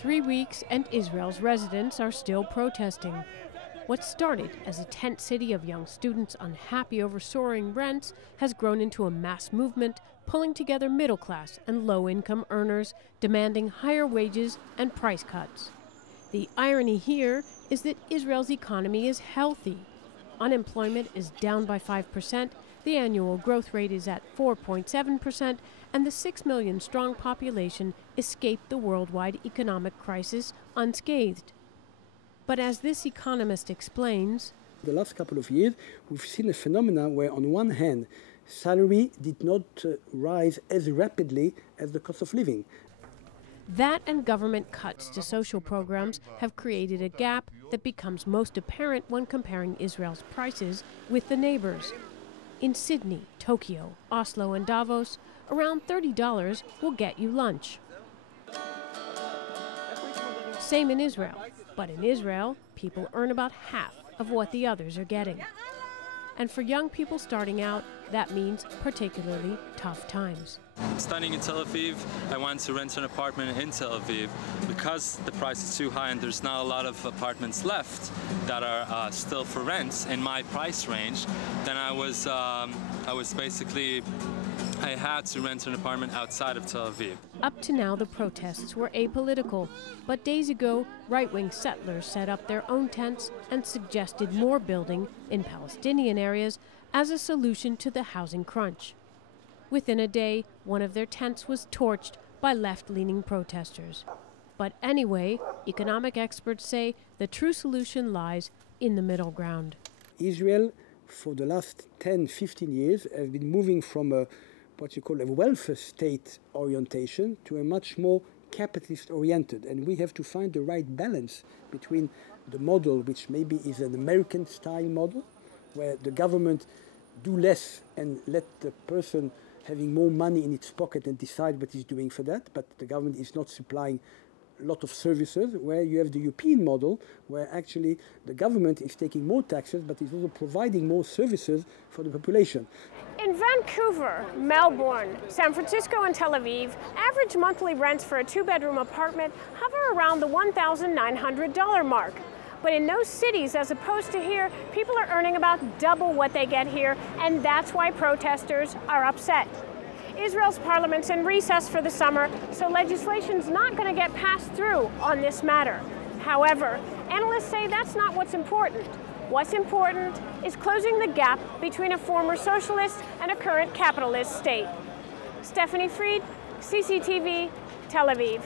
3 weeks and Israel's residents are still protesting. What started as a tent city of young students unhappy over soaring rents has grown into a mass movement pulling together middle-class and low-income earners demanding higher wages and price cuts. The irony here is that Israel's economy is healthy. Unemployment is down by 5%, the annual growth rate is at 4.7%, and the 6 million strong population escaped the worldwide economic crisis unscathed. But as this economist explains, the last couple of years, we've seen a phenomenon where, on one hand, salary did not rise as rapidly as the cost of living. That and government cuts to social programs have created a gap that becomes most apparent when comparing Israel's prices with the neighbors. In Sydney, Tokyo, Oslo, and Davos, around $30 will get you lunch. Same in Israel. But in Israel, people earn about half of what the others are getting. And for young people starting out, that means particularly tough times. Studying in Tel Aviv, I wanted to rent an apartment in Tel Aviv. Because the price is too high and there's not a lot of apartments left that are still for rent in my price range, then I had to rent an apartment outside of Tel Aviv. Up to now, the protests were apolitical, but days ago, right-wing settlers set up their own tents and suggested more building in Palestinian areas as a solution to the housing crunch. Within a day, one of their tents was torched by left-leaning protesters. But anyway, economic experts say the true solution lies in the middle ground. Israel, for the last 10, 15 years, has been moving from what you call a welfare state orientation to a much more capitalist-oriented. And we have to find the right balance between the model, which maybe is an American-style model, where the government do less and let the person having more money in its pocket and decide what he's doing for that, but the government is not supplying a lot of services, where you have the European model, where actually the government is taking more taxes, but is also providing more services for the population. In Vancouver, Melbourne, San Francisco, and Tel Aviv, average monthly rents for a two-bedroom apartment hover around the $1,900 mark. But in those cities, as opposed to here, people are earning about double what they get here, and that's why protesters are upset. Israel's parliament's in recess for the summer, so legislation's not going to get passed through on this matter. However, analysts say that's not what's important. What's important is closing the gap between a former socialist and a current capitalist state. Stephanie Fried, CCTV, Tel Aviv.